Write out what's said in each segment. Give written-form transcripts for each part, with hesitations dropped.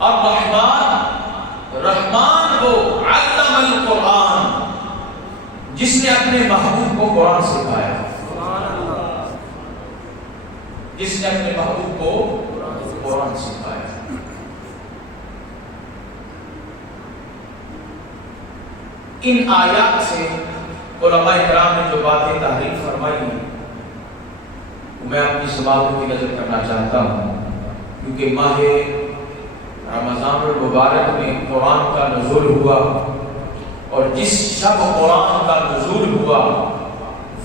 الرحمن، رحمان وہ علم القرآن جس نے اپنے محبوب کو قرآن سکھایا، جس نے اپنے محبوب کو قرآن سکھایا۔ ان آیات سے علماء کرام نے جو باتیں تحریر فرمائی ہیں میں اپنی سباقوں کی نظر کرنا چاہتا ہوں، کیونکہ ماہ رمضان المبارک میں قرآن کا نزول ہوا، اور جس شب قرآن کا نزول ہوا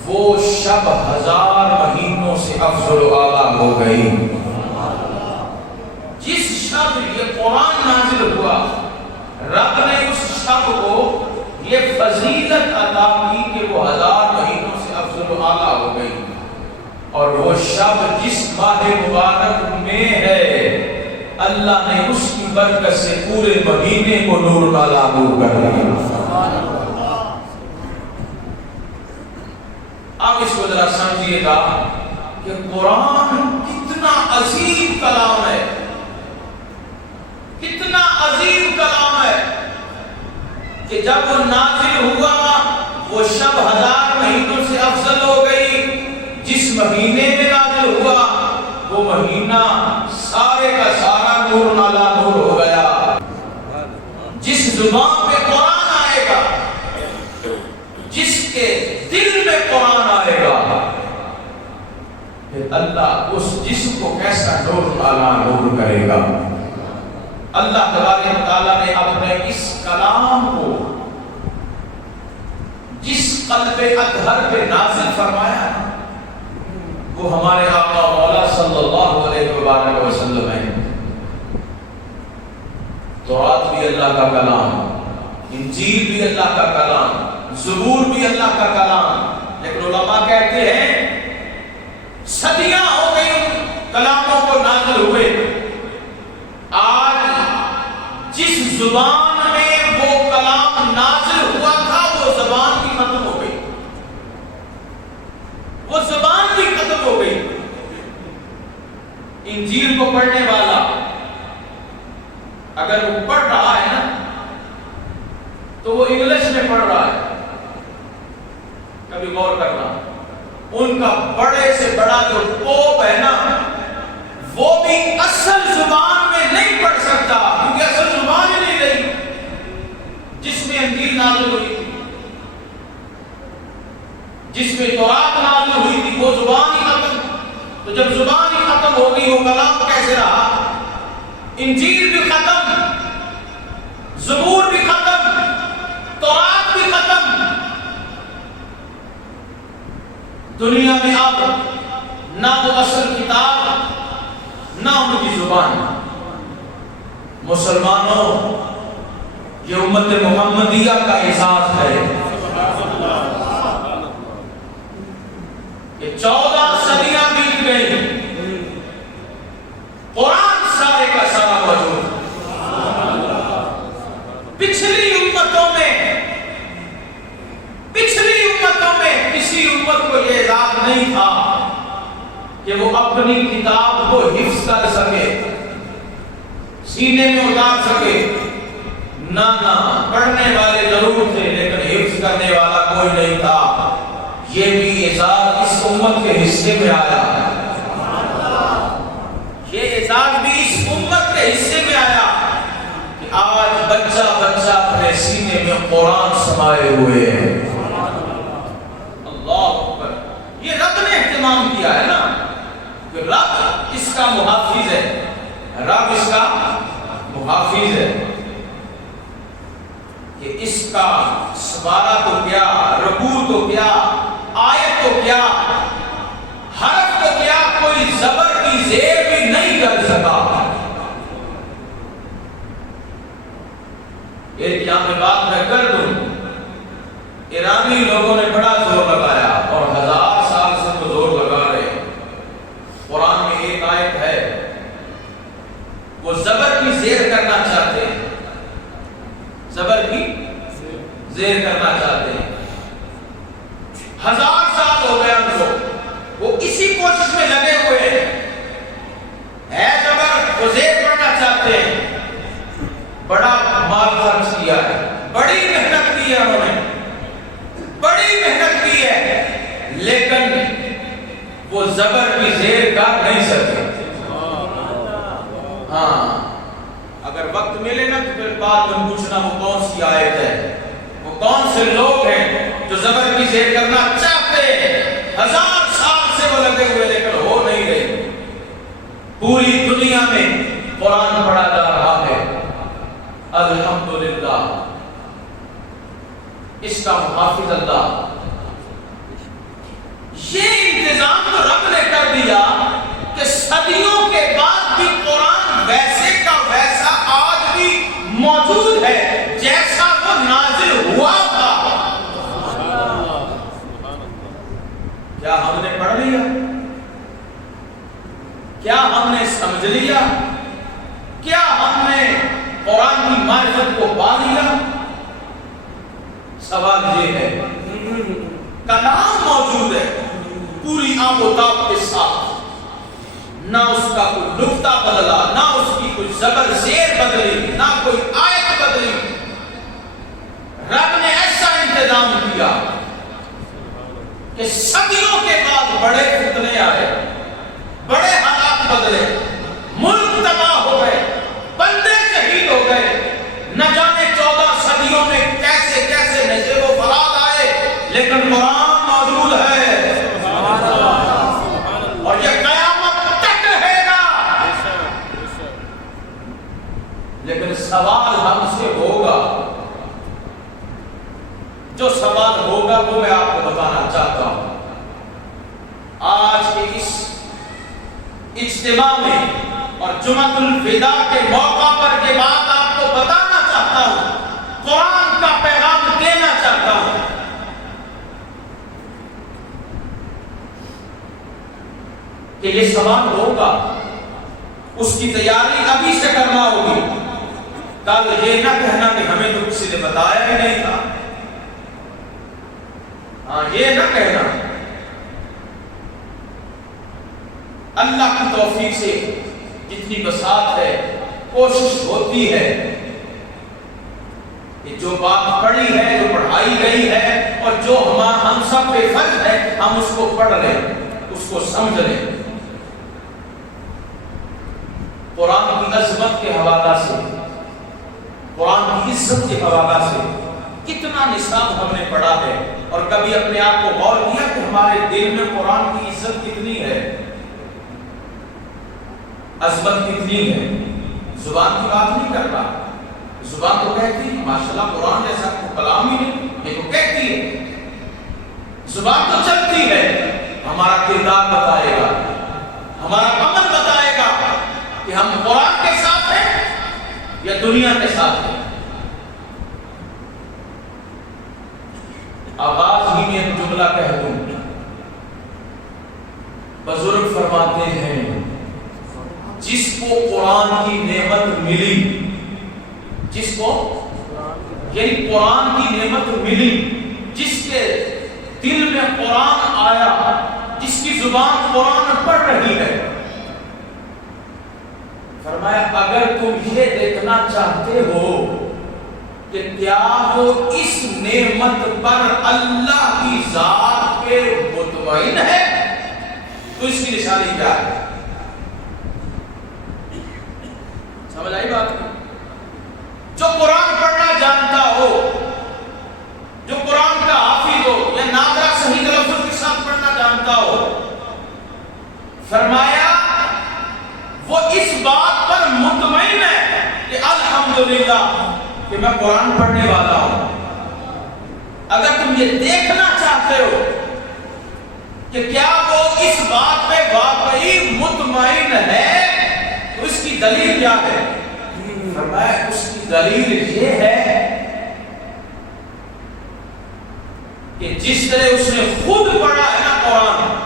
وہ شب 1000 مہینوں سے افضل و اعلیٰ ہو گئی۔ جس شب یہ قرآن نازل ہوا رب نے اس شب کو یہ فضیلت عطا کی کہ وہ 1000 مہینوں سے افضل و اعلیٰ ہو گئی، اور وہ شب جس ماہ مبارک میں ہے اللہ نے اس کی برکت سے پورے مہینے کو نور والا نور کر دیا۔ آپ اس کو ذرا سمجھیے گا کہ قرآن کتنا عظیم کلام ہے، کتنا عظیم کلام ہے کہ جب وہ نازل ہوا وہ شب 1000 مہینوں سے افضل ہو گئی۔ جس مہینے میں نازل ہوا وہ مہینہ سارے کا سارا نور نالا نور ہو گیا۔ جس زبان پہ قرآن آئے گا، جس کے دل میں قرآن آئے گا، پھر اللہ اس جسم کو کیسا نور نالا نور کرے گا۔ اللہ تبارک و تعالیٰ نے اپنے اس کلام کو جس قلب اطہر پہ نازل فرمایا وہ ہمارے آقا مولا صلی اللہ علیہ وآلہ وسلم ہے۔ تورات بھی اللہ کا کلام، انجیل بھی اللہ کا کلام، زبور بھی اللہ کا کلام، لیکن علماء کہتے ہیں صدیاں ہو گئی ان کلاموں کو نازل ہوئے، آج جس زبان میں وہ کلام نازل ہوا تھا وہ زبان بھی ختم ہو گئی، وہ زبان بھی ختم ہو گئی۔ انجیل کو پڑھنے والا اگر وہ پڑھ رہا ہے نا تو وہ انگلش میں پڑھ رہا ہے، کبھی غور کرنا، ان کا بڑے سے بڑا جو پوپ ہے نا وہ بھی اصل زبان میں نہیں پڑھ سکتا، کیونکہ اصل زبان ہی نہیں رہی جس میں انجیل نازل ہوئی تھی، جس میں تورات نازل ہوئی تھی، وہ زبان ہی ختم۔ تو جب زبان ہی ختم ہو گئی وہ کلام کیسے رہا؟ انجیل بھی ختم، زبور بھی ختم، تورات بھی ختم۔ دنیا میں اب نہ وہ اصل کتاب نہ ان کی زبان۔ مسلمانوں، یہ امت محمدیہ کا احساس ہے کہ 14 صدیاں بیت گئی، قرآن سارے کا سارا موجود۔ پچھلی امتوں میں کسی امت کو یہ اعزاز نہیں تھا کہ وہ اپنی کتاب کو حفظ کر سکے، سینے میں اتار سکے۔ نہ پڑھنے والے ضرور تھے لیکن حفظ کرنے والا کوئی نہیں تھا۔ یہ بھی اعزاز اس امت کے حصے میں آیا، یہ اعزاز بھی اس امت کے حصے میں آیا کہ آج بچہ بچہ اپنے سینے میں قرآن سمائے ہوئے ہیں۔ اللہ اکبر، یہ رب نے اہتمام کیا ہے نا، کہ رب اس کا محافظ ہے، رب اس کا محافظ ہے کہ اس کا سبارہ تو کیا، رکوع تو کیا، آیت تو کیا، حرف تو کیا، کوئی زبر کی زیر بھی نہیں کر سکا۔ ایک یہاں پہ بات میں کر دوں، ایرانی لوگوں نے بڑا زور لگایا اور 1000 سال سے تو زور لگا رہے۔ قرآن میں ایک آیت ہے وہ زبر کی زیر کرنا چاہتے ہیں، زبر کی زیر کرنا چاہتے ہیں۔ 1000 سال ہو گیا ان کو، وہ اسی کوشش میں لگے ہوئے ہیں، ہے زبر وہ زیر کرنا چاہتے ہیں، زبر کی زیر کر نہیں سکتے۔ ہاں اگر وقت ملے نا تو پھر بعد میں پوچھنا وہ کون سی آیت ہے، وہ کون سے لوگ ہیں جو زبر کی زیر کرنا چاہتے ہیں، 1000 سال سے وہ لگے ہوئے لیکن ہو نہیں رہے۔ پوری دنیا میں قرآن پڑھا جا رہا ہے، الحمدللہ، اس کا محافظ اللہ۔ یہ انتظام تو رب نے کر دیا کہ صدیوں کے بعد بھی قرآن ویسے کا ویسا آج بھی موجود ہے جیسا وہ نازل ہوا تھا۔ کیا ہم نے پڑھ لیا؟ کیا ہم نے سمجھ لیا؟ کیا ہم نے قرآن کی معرفت کو پا لیا؟ سوال یہ ہے، کلام موجود ہے پوری آب و تاب کے ساتھ، نہ اس کا کوئی نقطہ بدلا، نہ اس کی کوئی زبر زیر بدلی، نہ کوئی آیت بدلی۔ رب نے ایسا انتظام کیا کہ صدیوں کے بعد بڑے فتنے آئے، بڑے حالات بدلے، ملک تباہ ہو گئے، بندے شہید ہو گئے، نہ جانے 14 صدیوں میں کیسے کیسے نشیب و فراز آئے، لیکن قرآن موجود ہے اور یہ قیامت تک رہے گا۔ لیکن سوال ہم سے ہوگا، جو سوال ہوگا وہ میں آپ کو بتانا چاہتا ہوں۔ آج کے اس اجتماع میں اور جمعۃ الوداع کے موقع پر یہ بات آپ کو بتانا چاہتا ہوں، قرآن کا پیغام دینا چاہتا ہوں۔ کہ یہ سوال ہوگا، اس کی تیاری ابھی سے کرنا ہوگی۔ کل یہ نہ کہنا کہ ہمیں تو کسی نے بتایا ہی نہیں تھا، ہاں یہ نہ کہنا۔ اللہ کی توفیق سے جتنی بساط ہے، کوشش ہوتی ہے کہ جو بات پڑھی ہے، جو پڑھائی گئی ہے اور جو ہم سب پہ فرض ہے، ہم اس کو پڑھ لیں، اس کو سمجھ لیں۔ قرآن کی عظمت کے حوالہ سے، قرآن کی عزت کے حوالہ سے کتنا نصاب ہم نے پڑھا ہے، اور کبھی اپنے آپ کو غور کیا کہ ہمارے دل میں قرآن کی عزت کتنی ہے، عظمت کتنی ہے۔ زبان کی بات نہیں کر رہا، زبان تو کہتی ہے ماشاءاللہ قرآن جیسا کلام ہی نہیں، یہ تو کہتی ہے، زبان تو چلتی ہے، ہمارا کردار بتائے گا، ہمارا عمل بتائے گا کہ ہم قرآن کے ساتھ ہیں یا دنیا کے ساتھ ہیں۔ آغاز ہی میں ایک جملہ کہہ دوں، بزرگ فرماتے ہیں جس کو قرآن کی نعمت ملی، جس کو یعنی قرآن کی نعمت ملی، جس کے دل میں قرآن آیا، جس کی زبان قرآن پڑھ رہی ہے، فرمایا اگر تم یہ دیکھنا چاہتے ہو کہ کیا وہ اس نعمت پر اللہ کی ذات پہ مطمئن ہے، تو اس کی نشانی کیا ہے؟ سمجھ آئی بات؟ جو قرآن پڑھنا جانتا ہو، جو قرآن کا حافظ ہو یا نادرا صحیح تلفظ کے ساتھ پڑھنا جانتا ہو، فرمایا وہ اس بات پر مطمئن ہے کہ الحمدللہ کہ میں قرآن پڑھنے والا ہوں۔ اگر تم یہ دیکھنا چاہتے ہو کہ کیا وہ اس بات پہ واقعی مطمئن ہے، تو اس کی دلیل کیا ہے؟ فرمایا اس کی دلیل یہ ہے کہ جس طرح اس نے خود پڑھا ہے نا قرآن،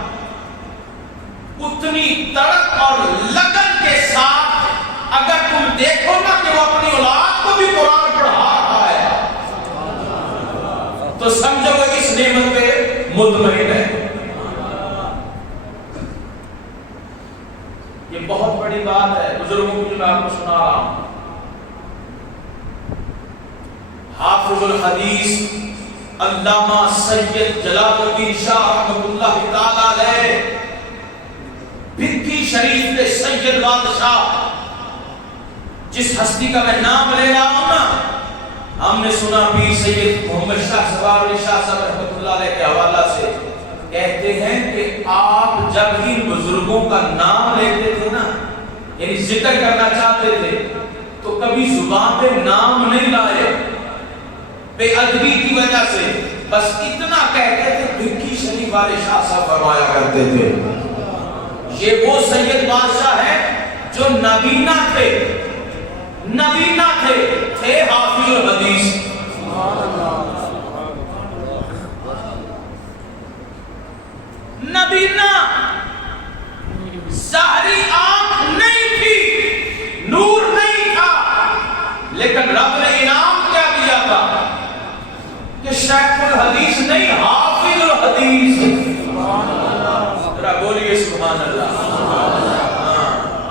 اتنی تڑپ اور لگن کے ساتھ اگر تم دیکھو نا کہ وہ اپنی اولاد کو بھی قرآن پڑھا رہا ہے، تو سمجھو وہ اس نعمت پہ مطمئن ہے۔ یہ بہت بڑی بات ہے بزرگوں کی، میں آپ کو سنا رہا ہوں۔ حافظ الحدیث علامہ سید جلال الدین شاہ رحمۃ اللہ تعالی علیہ شریف کے سید بادشاہ جس ہستی کا میں نام لے رہا ہوں نا، ہم نے سنا پیر سید محمد شاہ سوار علی شاہ صاحب رحمۃ اللہ علیہ کے حوالہ سے کہتے ہیں کہ آپ جب ان بزرگوں کا نام لیتے تھے نا، یعنی ذکر کرنا چاہتے تھے، تو کبھی زبان پہ نام نہیں لائے، بے ادبی کی وجہ سے بس اتنا کہتے تھے بھکی شریف والے شاہ صاحب فرمایا کرتے تھے۔ یہ وہ سید بادشاہ ہے جو نبینا تھے، نبینا تھے حافظ الحدیث۔ نبینا ظاہری آنکھ نہیں تھی، نور نہیں تھا، لیکن رب نے انعام کیا دیا تھا کہ شیخ الحدیث نہیں، حافظ الحدیث۔ ذرا بولیے سبحان اللہ۔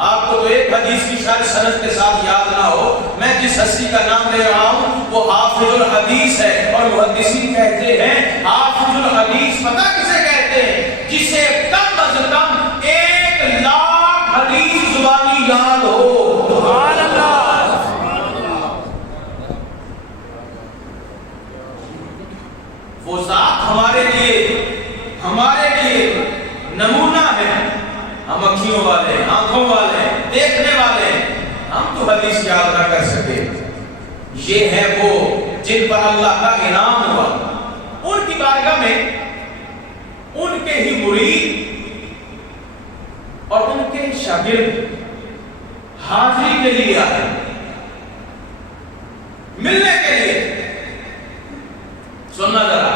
آپ کو تو ایک حدیث کی شاید سند کے ساتھ یاد نہ ہو، میں جس ہستی کا نام لے رہا ہوں وہ حافظ الحدیث ہے، اور محدثین کہتے ہیں حافظ الحدیث پتہ کسے کہتے ہیں؟ جسے کم از کم 1,00,000 حدیث زبانی یاد ہو۔ سبحان اللہ۔ وہ ذات ہمارے لیے نمونہ ہے۔ ہم اکھیوں والے، آنکھوں والے، دیکھنے والے، ہم تو حدیث یاد نہ کر سکے۔ یہ ہے وہ جن پر اللہ کا انعام ہوا۔ ان کی بارگاہ میں ان کے ہی مرید اور ان کے شاگرد حاضری کے لیے آئے، ملنے کے لیے۔ سننا ذرا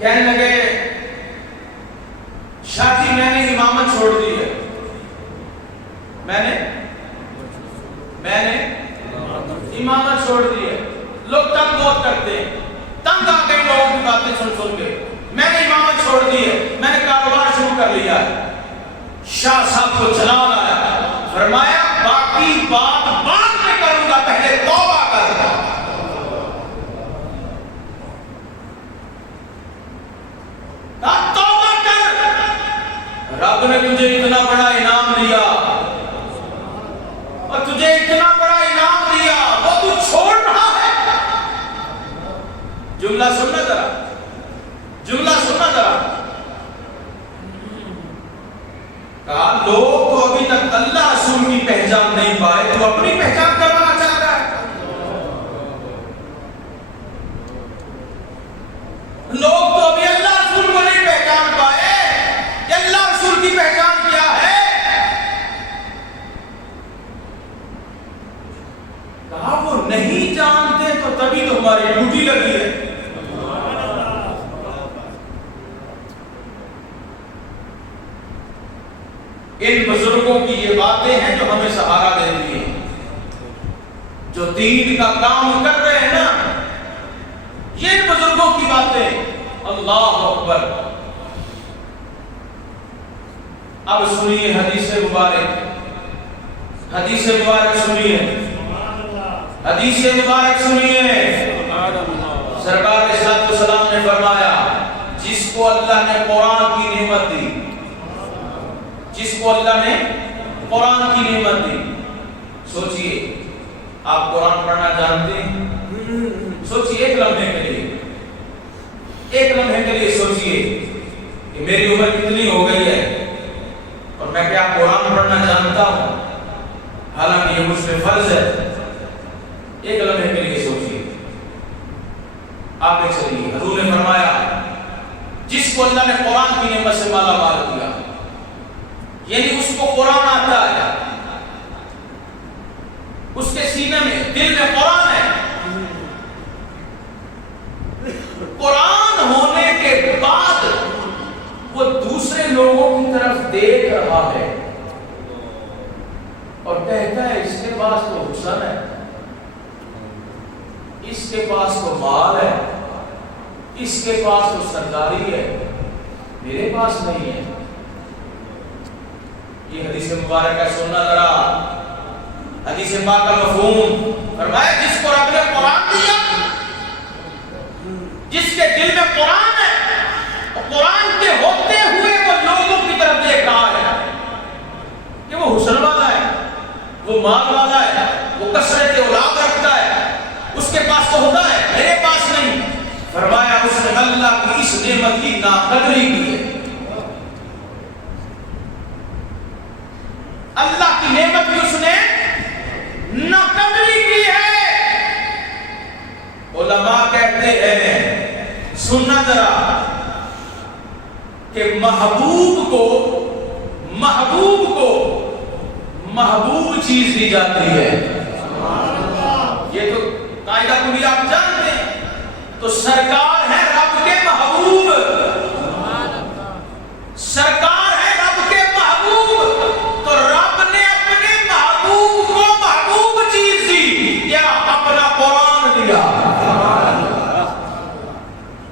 کہنے لگے شاہ جی میں نے امامت چھوڑ دی ہے، میں نے امامت چھوڑ دی ہے۔ لوگ تنگ بہت کرتے ہیں، تنگ آ گئے لوگوں کی باتیں سن کے۔ میں نے امامت چھوڑ دی ہے، میں نے کاروبار شروع کر لیا ہے۔ شاہ صاحب کو جلال آیا، فرمایا باقی بات بعد میں کروں گا، پہلے توبہ کر۔ توبہ کر، رب نے تجھے اتنا بڑا انعام دیا اور تجھے اتنا بڑا انعام دیا، وہ تو چھوڑ رہا ہے۔ جملہ سننا ذرا کہا لوگ تو ابھی تک اللہ رسول کی پہچان نہیں پائے، تو اپنی پہچان کروانا چاہتا ہے۔ لوگ تو ابھی اللہ رسول کو نہیں پہچان پائے کہ اللہ رسول کی پہچان کیا ہے۔ کہا وہ نہیں جانتے تو تبھی تو ہماری ڈیوٹی لگی ہے۔ ان بزرگوں کی یہ باتیں ہیں جو ہمیں سہارا دیتی ہیں، جو دین کا کام کر رہے ہیں نا، یہ ان بزرگوں کی باتیں۔ اللہ اکبر۔ اب سنیے حدیث مبارک سنیے، سرکار صلی اللہ علیہ وسلم نے فرمایا جس کو اللہ نے قرآن کی نعمت دی، سوچئے آپ قرآن پڑھنا جانتے ہیں؟ سوچئے ایک لمحے کے لیے سوچئے کہ میری عمر کتنی ہو گئی ہے اور میں کیا قرآن پڑھنا جانتا ہوں، حالانکہ یہ مجھ پہ فرض ہے۔ ایک لمحے کے لیے سوچئے، آپ نے چلیے حضور نے فرمایا جس کو اللہ نے قرآن کی نعمت سے مالا مال کیا، یعنی اس کو قرآن آتا ہے، اس کے سینے میں دل میں قرآن ہے، قرآن ہونے کے بعد وہ دوسرے لوگوں کی طرف دیکھ رہا ہے اور کہتا ہے اس کے پاس تو حسن ہے، اس کے پاس تو مال ہے، اس کے پاس تو سرداری ہے، میرے پاس نہیں ہے۔ یہ حدیث مبارک کا سننا ذرا، حدیث پاک کا مفہوم فرمایا جس کو رب نے قرآن دیا، جس کے دل میں قرآن ہے، قرآن کے ہوتے ہوئے وہ وہ مال والا ہے، وہ کثرت اولاد رکھتا ہے، اس کے پاس تو ہوتا ہے، میرے پاس نہیں. فرمایا اس نے اللہ کی اس نعمت کی ناقدری کی ہے. اللہ کی نعمت کی اس نے ناقدری کی ہے. علماء کہتے ہیں سننا ذرا کہ محبوب محبوب چیز دی جاتی ہے. یہ تو قاعدہ کلی آپ جانتے ہیں. تو سرکار ہے رب کے محبوب، سرکار ہے رب کے محبوب. تو رب نے اپنے محبوب کو محبوب چیز دی، کیا؟ اپنا قرآن دیا.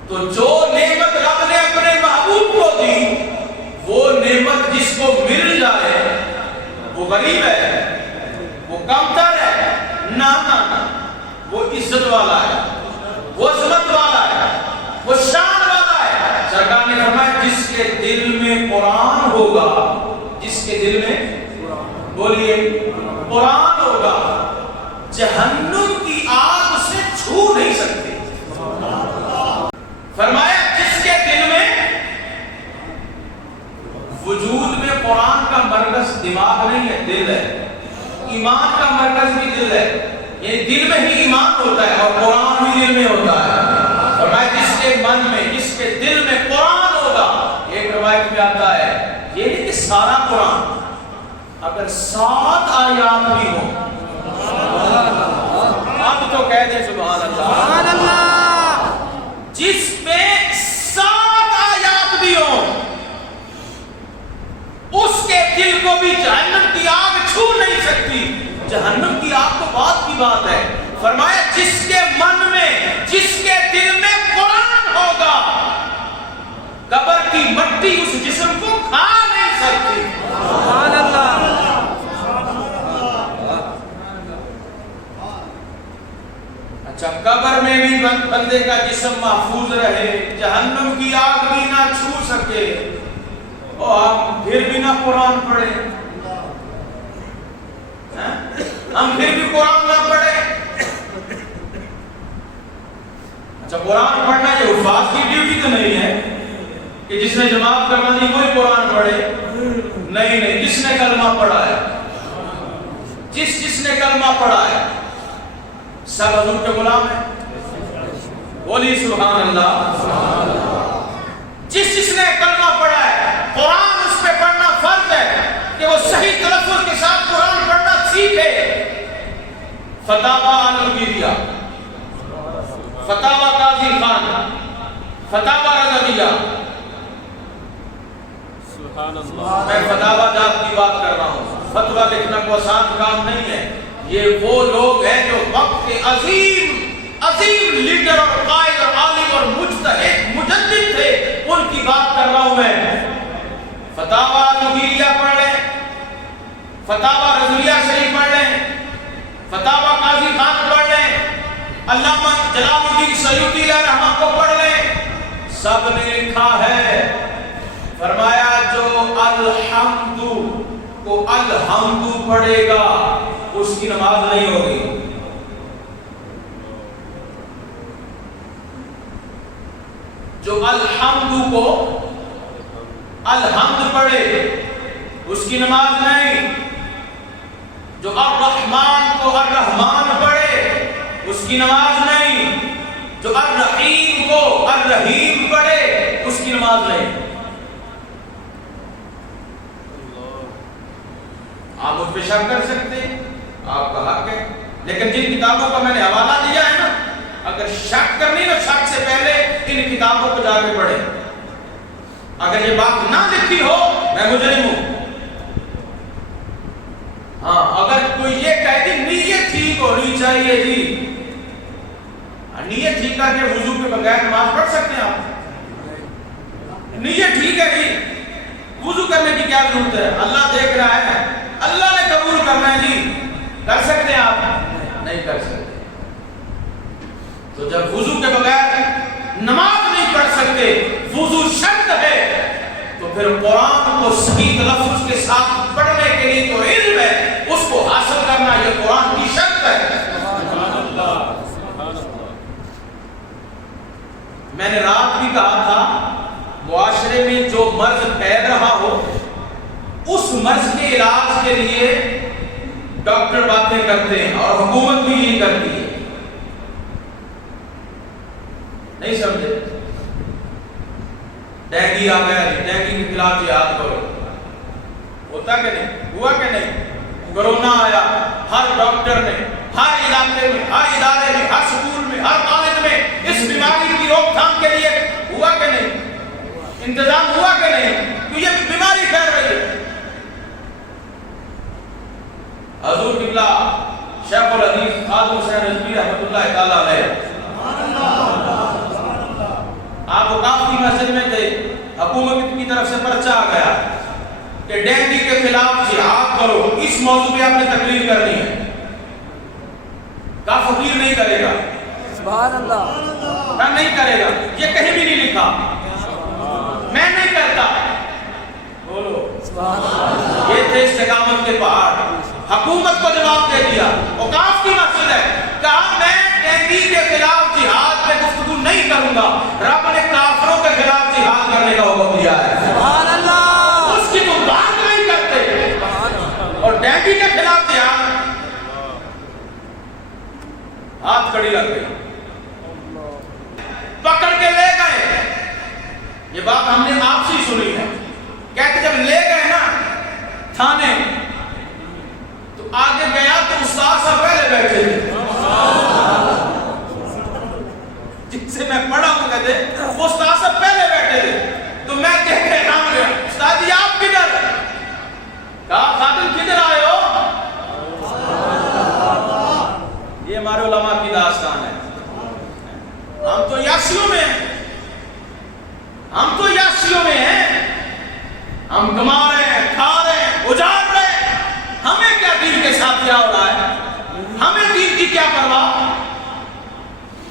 تو جو نعمت رب نے اپنے محبوب کو دی، وہ نعمت جس کو مل جائے وہ غریب ہے، وہ کمتر ہے، نہ وہ عزت والا ہے، وہ عظمت والا ہے، وہ شان والا ہے. سرکار نے فرمایا جس کے دل میں قرآن ہوگا، جس کے دل میں بولیے قرآن ہوگا، جہنم کی آگ اسے چھو نہیں سکتی. فرمایا جس کے دل میں وجود میں قرآن کا مرکز دماغ نہیں ہے، دل ہے. ایمان کا مرکز بھی دل ہے، یہ دل میں ہی ایمان ہوتا ہے اور قرآن بھی دل میں ہوتا ہے. فرمایا جس کے من میں، جس کے دل میں قرآن ہوگا. ایک روایت میں آتا ہے یہ نہیں کہ سارا قرآن، اگر 7 آیات بھی ہوں، اب تو کہہ دیں سبحان اللہ، جس میں 7 آیات بھی ہوں، اس کے دل کو بھی جہنم کی آگ چھو نہیں سکتی. جہنم کی آگ تو بات کی بات ہے. فرمایا جس کے من میں، جس کے دل میں قرآن ہوگا، قبر کی مٹی اس جسم کو کھا نہیں سکتی. سبحان اللہ. اچھا، قبر میں بھی بندے کا جسم محفوظ رہے، جہنم کی آگ بھی نہ چھو سکے، اور ہم پھر بھی نہ قرآن پڑھے، ہم پھر بھی قرآن نہ پڑھے. اچھا، قرآن پڑھنا یہ حفاظ کی ڈیوٹی تو نہیں ہے کہ جس نے جماعت کرنا نہیں کوئی قرآن پڑھے. نہیں، جس نے کلمہ پڑھا ہے، جس نے کلمہ پڑھا ہے سب حضور کے غلام ہیں. بولی سبحان اللہ. جس نے کلمہ پڑھا ہے، قرآن اس پہ پڑھنا فرض ہے کہ وہ صحیح تلفظ کے ساتھ قرآن پڑھنا سیکھے. فتاوی عالمگیریہ، فتاوی قاضی خان، فتاوی رضویہ. میں فتاوی جات کی بات کر رہا ہوں. فتویٰ لکھنا کوئی آسان کام نہیں ہے. یہ وہ لوگ ہیں جو وقت کے عظیم لیڈر اور قائد اور عالم اور مجتہد مجدد تھے، ان کی بات کر رہا ہوں میں. فتاوی عالمگیریہ پڑھ لیں، فتاوی رضویہ شریف پڑھ لیں، فتاوی قاضی خان پڑھ لیں، علامہ جلال الدین سیوطی علیہ رحمہ کو پڑھ لیں. سب نے لکھا ہے، فرمایا جو الحمد کو الحمد پڑھے گا اس کی نماز نہیں ہوگی. جو الحمد کو الحمد پڑھے اس کی نماز نہیں. جو الرحمن کو الرحمن پڑھے اس کی نماز نہیں. جو الرحیم کو الرحیم پڑھے اس کی نماز نہیں. آپ مجھ پہ شک کر سکتے ہیں، آپ کا حق ہے، لیکن جن کتابوں کا میں نے حوالہ دیا ہے نا، اگر شک کرنی تو شک سے پہلے ان کتابوں کو جا کے پڑھیں. اگر یہ بات نہ لکھی ہو میں مجرم ہوں. ہاں، اگر کوئی یہ کہہ کہ نیت ٹھیک ہونی چاہیے جی، نیت ٹھیک کر کے وضو کے بغیر نماز پڑھ سکتے ہیں آپ؟ نیت ٹھیک ہے جی، وضو کرنے کی کیا ضرورت ہے؟ اللہ دیکھ رہا ہے، اللہ نے قبول کرنا ہے جی، کر سکتے ہیں آپ؟ نہیں کر سکتے. تو جب وضو کے بغیر نماز نہیں پڑھ سکتے، وضو شرط ہے، تو پھر قرآن کو صحیح تلفظ کے ساتھ پڑھنے کے لیے جو علم ہے اس کو حاصل کر میں نے رات بھی کہا تھا معاشرے میں جو مرض پھیل رہا ہو اس مرض کے علاج کے لیے ڈاکٹر باتیں کرتے ہیں اور حکومت بھی یہی کرتی ہے. نہیں سمجھے؟ ڈینگی آ گیا، ڈینگی کے خلاف جہاد کرو. ہوتا کہ نہیں؟ ہوا کہ نہیں؟ کورونا آیا، ہر ڈاکٹر نے ہر علاقے میں، ہر ادارے میں، ہر سکول میں، ہر کالج میں اس بیماری کی روک تھام کے لیے ہوا کہ نہیں؟ انتظام ہوا کہ نہیں؟ تو یہ بیماری پھیل رہی ہے. حضور قبلہ شیخ الحدیث خواجہ حسین رضوی رحمۃ اللہ تعالی علیہ آپ وقاف کی مسجد میں تھے، حکومت کی طرف سے پرچہ آ گیا کہ ڈینگی کے خلاف جہاد کرو، اس موضوع پہ آپ نے تقریر کرنی ہے. کہا فقیر نہیں کرے گا. سبحان اللہ. کہا نہیں کرے گا، یہ کہیں بھی نہیں لکھا، میں نہیں کرتا. بولو سبحان اللہ. یہ تھے استقامت کے پہاڑ. حکومت کو جواب دے دیا، اوقاف کی مسجد ہے، کہا میں ڈینگی کے خلاف جہاد پہ گفتگو نہیں کروں گا. رب نے کافروں کے خلاف جہاد کرنے کا حکم دیا ہے. سبحان اللہ. اس کی تو بات نہیں کرتے اور ڈینگی کے خلاف جہاد. ہاتھ کڑی لگ گئی، پکڑ کے لے گئے. یہ بات ہم نے آپ سے سنی ہے. کہتے جب لے گئے نا تھانے تو آگے گیا تو استاد صاحب پہلے بیٹھے تھے جن سے میں پڑھا ہوں. کہتے وہ استاد صاحب پہلے بیٹھے تھے تو میں کہہ کے حیران ہو گیا، استاد جی آپ کدھر؟ کہا خادم کدھر آئے ہو؟ یہ ہمارے علماء کی داستان ہے. ہم تو یاسیوں میں ہیں، ہم تو یاسیوں میں ہیں. ہم کما رہے ہیں، کھا رہے ہیں، اجاڑ رہے ہیں. ہمیں کیا دین کے ساتھ کیا ہو رہا ہے؟ ہمیں دین کی کیا پرواہ؟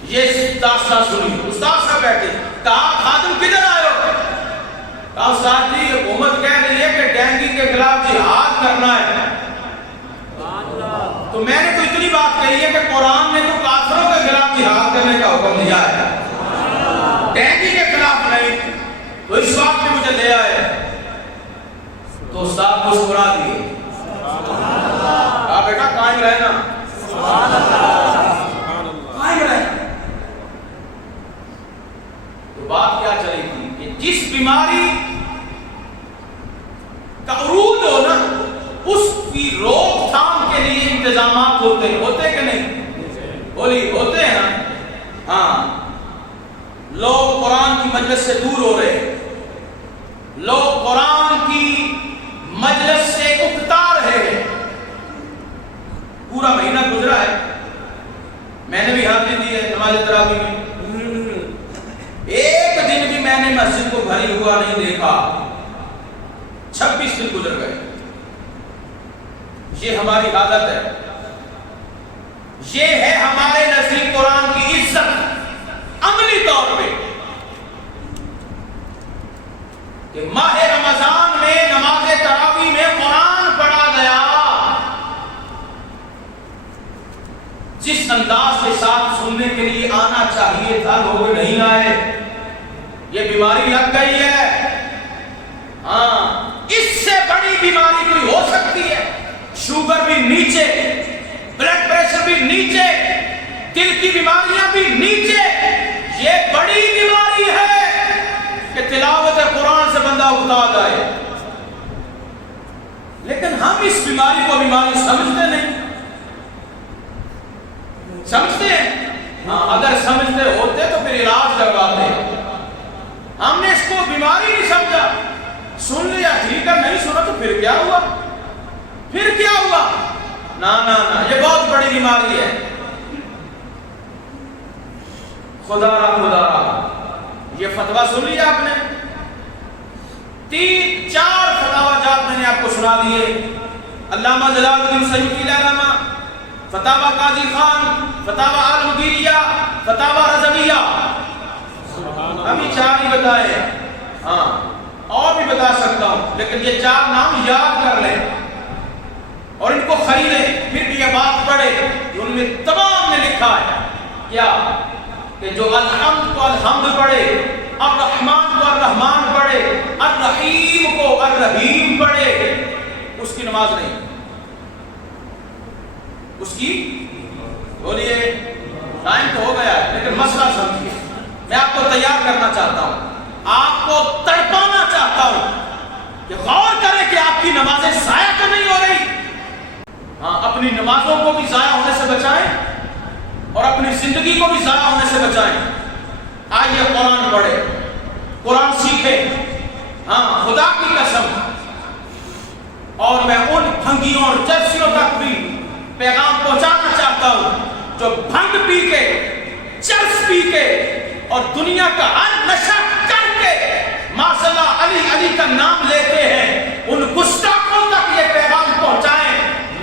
یہ داستان سنی. استاد صاحب بیٹھے، کہا خادم کدھر آئے ہو؟ کہا استاد جی حکومت کہہ رہی ہے کہ ڈینگی کے خلاف جہاد کرنا ہے. تو میں نے تو اتنی بات کہی ہے کہ قرآن نے تو کافروں کے خلاف جہاد کرنے کا حکم دیا ہے، ڈینگی کے خلاف نہیں. تو اس بات پہ مجھے لے آئے تو استاد مسکرا دیے. کہا بیٹا قائم رہنا، قائم رہنا. تو بات کیا چلی تھی کہ جس بیماری کا عروج ہو نا اس کی روک تھام کے لیے انتظامات ہوتے ہیں. ہوتے کہ نہیں؟ بولی ہوتے ہیں نا. ہاں، لوگ قرآن کی مجلس سے دور ہو رہے ہیں، لوگ قرآن کی مجلس سے اکتا رہے ہیں. پورا مہینہ گزرا ہے، میں نے بھی حاضری دی ہے نماز تراویح میں. ایک دن بھی میں نے مسجد کو بھری ہوا نہیں دیکھا. 26 دن گزر گئے. یہ ہماری عادت ہے، یہ ہے ہمارے نزدیک قرآن کی عزت. عملی طور پہ کہ ماہ رمضان میں نماز تراویح میں قرآن پڑھا گیا. جس انداز کے ساتھ سننے کے لیے آنا چاہیے تھا لوگ نہیں آئے. یہ بیماری لگ گئی ہے. ہاں، اس سے بڑی بیماری کوئی ہو سکتی ہے؟ شوگر بھی نیچے، بلڈ پریشر بھی نیچے، دل کی بیماریاں بھی نیچے. یہ بڑی بیماری ہے کہ تلاوت قرآن سے بندہ اکتا جائے. لیکن ہم اس بیماری کو بیماری سمجھتے نہیں. سمجھتے ہیں؟ ہاں، اگر سمجھتے ہوتے تو پھر علاج کرواتے. ہم نے اس کو بیماری نہیں سمجھا. سن لیا ٹھیک ہے، نہیں سنا تو پھر کیا ہوا؟ پھر کیا ہوا؟ نا نا نا، یہ بہت بڑی بیماری ہے. خدا را یہ فتویٰ سن لیا آپ نے؟ 3-4 فتاوی جات میں نے آپ کو سنا دیے. علامہ جلال الدین سیوطی علامہ، فتاوی قاضی خان، فتاوی عالمگیریہ، فتاوی رضویہ. ابھی 4 ہی بتائے. ہاں، اور بھی بتا سکتا ہوں لیکن یہ 4 نام یاد کر لیں اور ان کو خریدیں. پھر بھی یہ بات پڑھے کہ ان میں تمام نے لکھا ہے کیا کہ جو الحمد کو الحمد پڑھے، الرحمن کو الرحمن پڑھے، الرحیم کو الرحیم پڑھے، اس کی نماز نہیں، اس کی بولیے ٹائم تو ہو گیا ہے لیکن مسئلہ سمجھیے، میں آپ کو تیار کرنا چاہتا ہوں، آپ کو تڑپانا چاہتا ہوں کہ غور کریں کہ آپ کی نمازیں ضائع تو نہیں ہو رہی۔ ہاں، اپنی نمازوں کو بھی ضائع ہونے سے بچائیں اور اپنی زندگی کو بھی ضائع ہونے سے بچائیں۔ آئیے قرآن پڑھیں، قرآن سیکھیں۔ ہاں، خدا کی قسم، اور میں ان بھنگیوں اور جرسیوں تک بھی پیغام پہنچانا چاہتا ہوں جو بھنگ پی کے، چرس پی کے اور دنیا کا ہر نشہ کر کے ماشاءاللہ علی علی کا نام لیتے ہیں، ان گستاخوں تک یہ پیغام پہنچائیں۔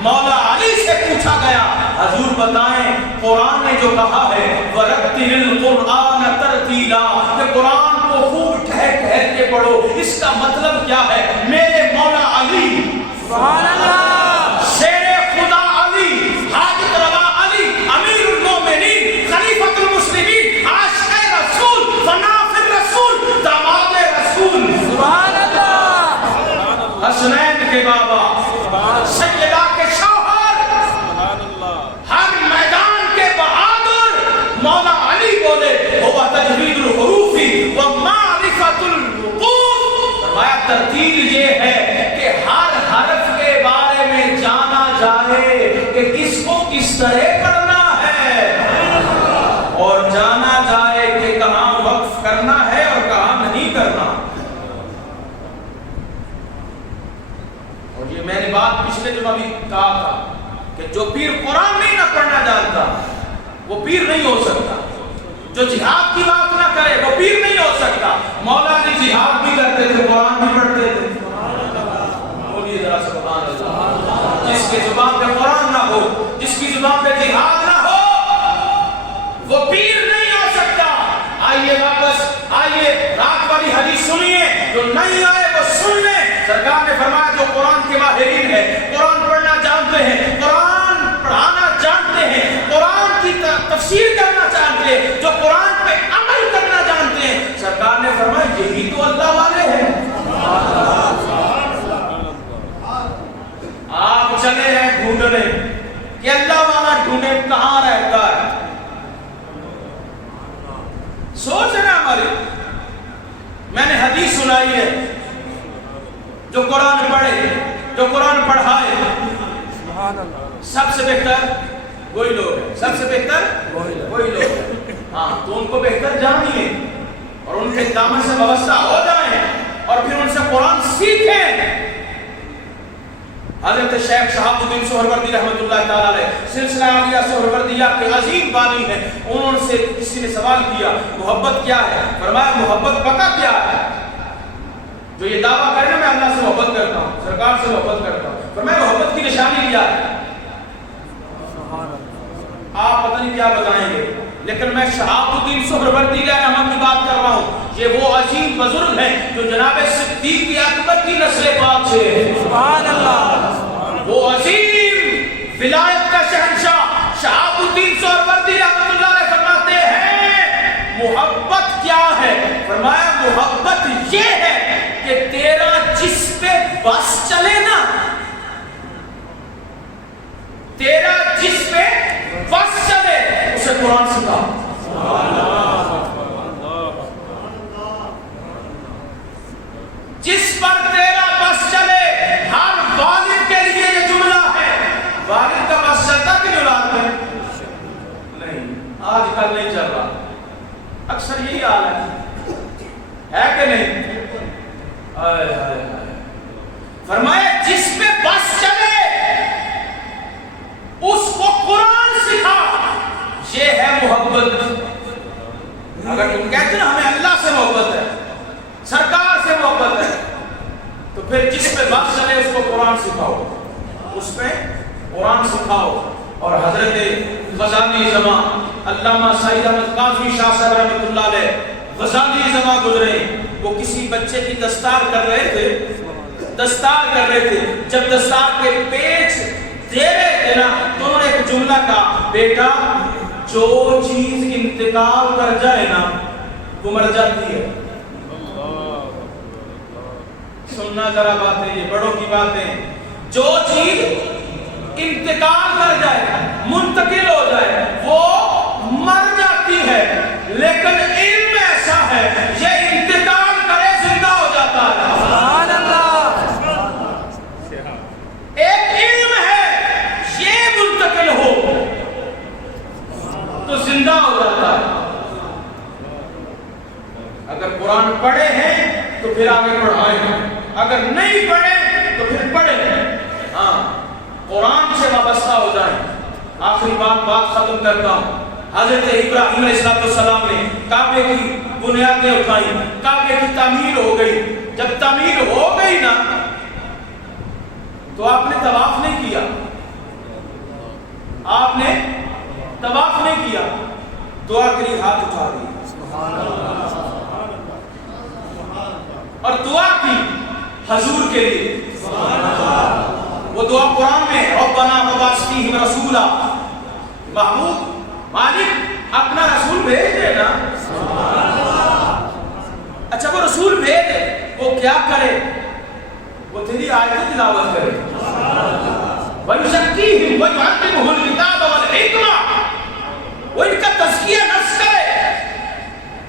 مولا علی سے پوچھا گیا، حضور بتائیں قرآن نے جو کہا ہے وَرَتِّلِ الْقُرْآنَ تَرْتِيلًا، کہ قرآن کو خوب ٹھہر ٹھہر کے پڑھو، اس کا مطلب کیا ہے؟ میرے مولا علی، سبحان اللہ، شیر خدا علی، حاجت روا علی، امیر المومنین، خلیفۃ المسلمین، عاشق رسول، فناف الرسول، داماد رسول، سبحان اللہ، حسنین کے بابا، سیدہ کے شوہر، ہر میدان کے بہادر، مولا علی بولے ہوا تجوید الحروف و معرفت الوقوف۔ فرمایا ترتیل یہ ہے کہ ہر حرف کے بارے میں جانا جائے کہ کس کو کس طرح پڑھنا ہے، اور جانا جائے کہ کہاں وقف کرنا ہے اور کہاں نہیں کرنا۔ اور یہ میں نے بات پچھلے جمعہ بھی کہا تھا کہ جو پیر قرآن نہیں نہ پڑھنا جانتا وہ پیر نہیں ہو سکتا، جو جہاد کی بات نہ کرے وہ پیر نہیں ہو سکتا۔ مولا علی جہاد بھی کرتے تھے، قرآن بھی پڑھتے تھے، بولیے ذرا سبحان اللہ۔ جس کی زبان پہ قرآن نہ ہو، جس کی زبان پہ جہاد نہ ہو، وہ پیر نہیں ہو سکتا۔ آئیے واپس آئیے، رات والی حدیث سنیے، جو نہیں آئے وہ سن لیں۔ سرکار نے فرمایا جو قرآن کے ماہرین ہیں، قرآن پڑھنا جانتے ہیں، قرآن پڑھانا جانتے ہیں، قرآن کی تفسیر کرنا جانتے ہیں، جو قرآن پہ عمل کرنا جانتے ہیں، سرکار نے فرمایا یہی تو اللہ والے ہیں۔ آپ چلے ہیں ڈھونڈنے کہ اللہ والا ڈھونڈے کہاں رہتا ہے، سوچ رہے ہماری۔ میں نے حدیث سنائی ہے، جو قرآن پڑھے، جو قرآن پڑھائے، سبحان اللہ، سب سے بہتر وہی لوگ ہیں، سب سے بہتر وہی لوگ ہیں۔ ہاں، تو ان کو بہتر جانیے اور ان کے دامن سے وابستہ ہو جائیں اور پھر ان سے قرآن سیکھیں۔ حضرت شیخ شہاب الدین سہروردی رحمۃ اللہ تعالیٰ علیہ سلسلہ عالیہ سہروردیہ کے عظیم بانی ہیں، انہوں سے کسی نے سوال کیا محبت کیا ہے؟ فرمایا محبت پتہ کیا ہے؟ جو یہ دعویٰ کرے نا میں اللہ سے محبت کرتا ہوں، سرکار سے محبت کرتا ہوں، فرمایا محبت کی نشانی کیا ہے؟ آپ پتہ نہیں کیا بتائیں گے، لیکن میں شہاب الدین سہروردی رحمہ کی بات کر رہا ہوں۔ یہ وہ عظیم بزرگ ہیں جو جناب صدیق کی اکبر کی نسل پاک سے ہے، سبحان اللہ، وہ عظیم ولایت کا شہنشاہ شہاب الدین سہروردی رحمۃ اللہ علیہ فرماتے ہیں محبت کیا ہے؟ فرمایا محبت یہ ہے کہ تیرا جس پہ بس چلے نا، تیرا جس پہ بس چلے اسے قرآن سکھا۔ جس پر تیرا بس چلے، ہر والد کے لیے یہ جملہ ہے، والد کا بس چلتا کہ اولاد میں نہیں، آج کل نہیں چل رہا، اکثر یہی حال ہے کہ نہیں؟ فرمایا جس پہ بس چلے اس کو قرآن سکھا، یہ ہے محبت۔ اگر تم کہتے نا ہمیں اللہ سے محبت ہے، سرکار سے محبت ہے، تو پھر جس پہ بس چلے اس کو قرآن سکھاؤ، اس پہ قرآن سکھاؤ۔ اور حضرت غزالی زمان علامہ سعید احمد قاضوی شاہ صاحب رحمۃ اللہ علیہ غزالی زمان گزرے، وہ کسی بچے کی دستار کر رہے تھے، جب دستار کے پیچ دے رہے تھے نا تو انہوں نے ایک جملہ کہا، بیٹا جو چیز انتقال کر جائے نا وہ مر جاتی ہے. سننا ذرا باتیں، یہ بڑوں کی باتیں. جو چیز انتقال کر جائے، منتقل ہو جائے، وہ مر جاتی ہے. لیکن علم ایسا ہے یہ انتقال کرے زندہ ہو جاتا ہے. سبحان اللہ. ایک علم ہے یہ منتقل ہو تو زندہ ہو جاتا ہے. اگر قرآن پڑھے ہیں تو پھر آگے پڑھائیں، اگر نہیں پڑھے تو پھر پڑھیں. ہاں قرآن سے وابستہ ہو جائیں. آخری بات ختم کرتا ہوں. حضرت ابراہیم علیہ السلام نے کعبے کی بنیادیں اٹھائیں، کعبے کی تعمیر ہو گئی. جب تعمیر ہو گئی نا تو آپ نے طواف نہیں کیا، آپ نے طواف نہیں کیا، دعا کری، ہاتھ اٹھا دی اور دعا کی حضور کے لیے. وہ دعا قرآن میں ربنا وبعث فیہم رسولا، محمود مالک اپنا رسول بھیج دے نا. اچھا وہ رسول بھیج دے، وہ کیا کرے؟ وہ تیری آیتیں تلاوت کرے. وَيُزَكِّيهِمْ وَيُعَلِّمُهُمُ الْكِتَابَ وَالْحِكْمَةَ، وہ ان کا تزکیہ نفس کرے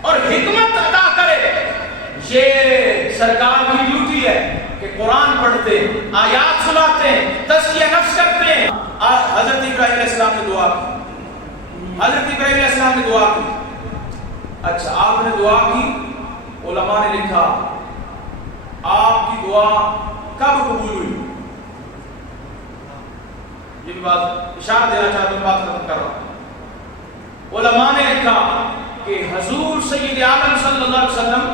اور حکمت عطا کرے. یہ سرکار کی ڈیوٹی ہے کہ قرآن پڑھتے، آیات سناتے ہیں، تزکیہ نفس کرتے ہیں. حضرت ابراہیم علیہ السلام نے دعا کی، حضرت ابراہیم علیہ السلام نے دعا کی. اچھا آپ نے دعا کی، علماء نے لکھا آپ کی دعا کب قبول ہوئی؟ یہ بھی بات اشارہ دینا چاہتا ہوں، بات ختم کر رہا ہوں. علماء نے لکھا کہ حضور سید عالم صلی اللہ علیہ وسلم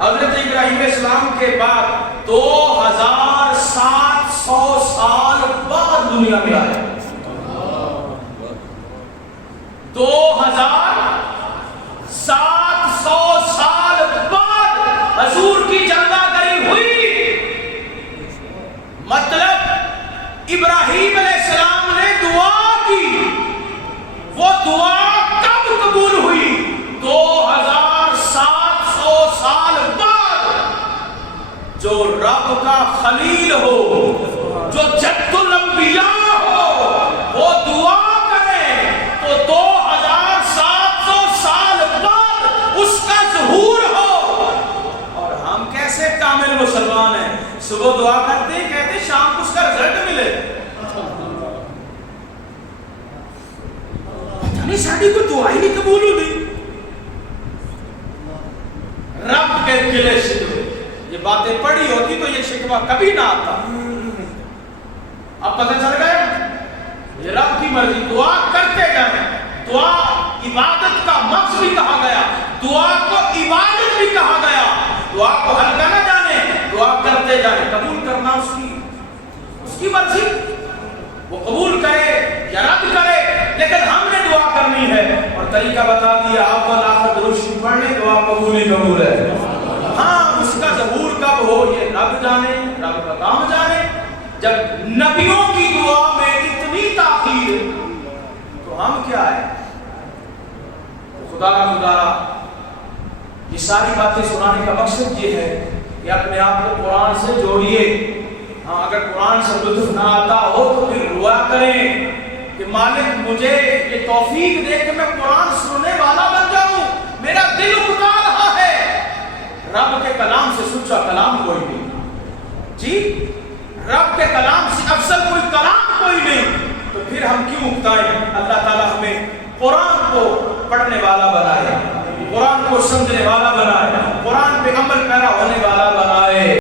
حضرت ابراہیم علیہ السلام کے بعد 2700 سال بعد دنیا میں آئے. 2700 سال بعد حضور کی جلوہ گری ہوئی. مطلب ابراہیم علیہ السلام نے دعا کی، وہ دعا کب قبول ہوئی؟ 2700 سال بعد. جو رب کا خلیل ہو، جو جد الانبیاء ہو، وہ دعا کرے تو 2700 سال بعد اس کا ظہور ہو. اور ہم کیسے کامل مسلمان ہیں، صبح دعا کرتے ہیں، کہتے ہیں شام کو اس کا رزلٹ ملے. پتہ نہیں ساڑھی کو دعا ہی نہیں قبول ہوئی. رب کے گلے شکوے، یہ باتیں پڑھی ہوتی تو یہ شکوہ کبھی نہ آتا. اب پتہ چل گیا یہ رب کی مرضی. دعا کرتے جائیں. دعا عبادت کا مقصد بھی کہا گیا، دعا کو عبادت بھی کہا گیا. دعا کو ہلکا نہ جانے، دعا کرتے جائیں. قبول کرنا اس کی مرضی، وہ قبول کرے یا رد کرے، لیکن ہم نے دعا کرنی ہے. اور طریقہ بتا دیا، اول آخر درود شریف پڑھ لیں، دعا قبول ہی قبول ہے. ہاں اس کا ظہور کب ہو یہ رب جانے، رب کا کام جانے. جب نبیوں کی دعا میں اتنی تاخیر تو ہم کیا ہے؟ خدا یہ ساری باتیں سنانے کا مقصد یہ ہے کہ اپنے آپ کو قرآن سے جوڑیے. ہاں اگر قرآن سے لطف نہ آتا ہو تو پھر دعا کریں کہ مالک مجھے یہ توفیق دے کہ میں قرآن سننے والا بن جاؤں. میرا دل اکتا رہا ہے. رب کے کلام سے سچا کلام کوئی نہیں جی، رب کے کلام سے افضل کوئی کلام کوئی نہیں. تو پھر ہم کیوں اکتائیں؟ اللہ تعالیٰ ہمیں قرآن کو پڑھنے والا بنائے، قرآن کو سمجھنے والا بنائے، قرآن پہ عمل پیرا ہونے والا بنائے.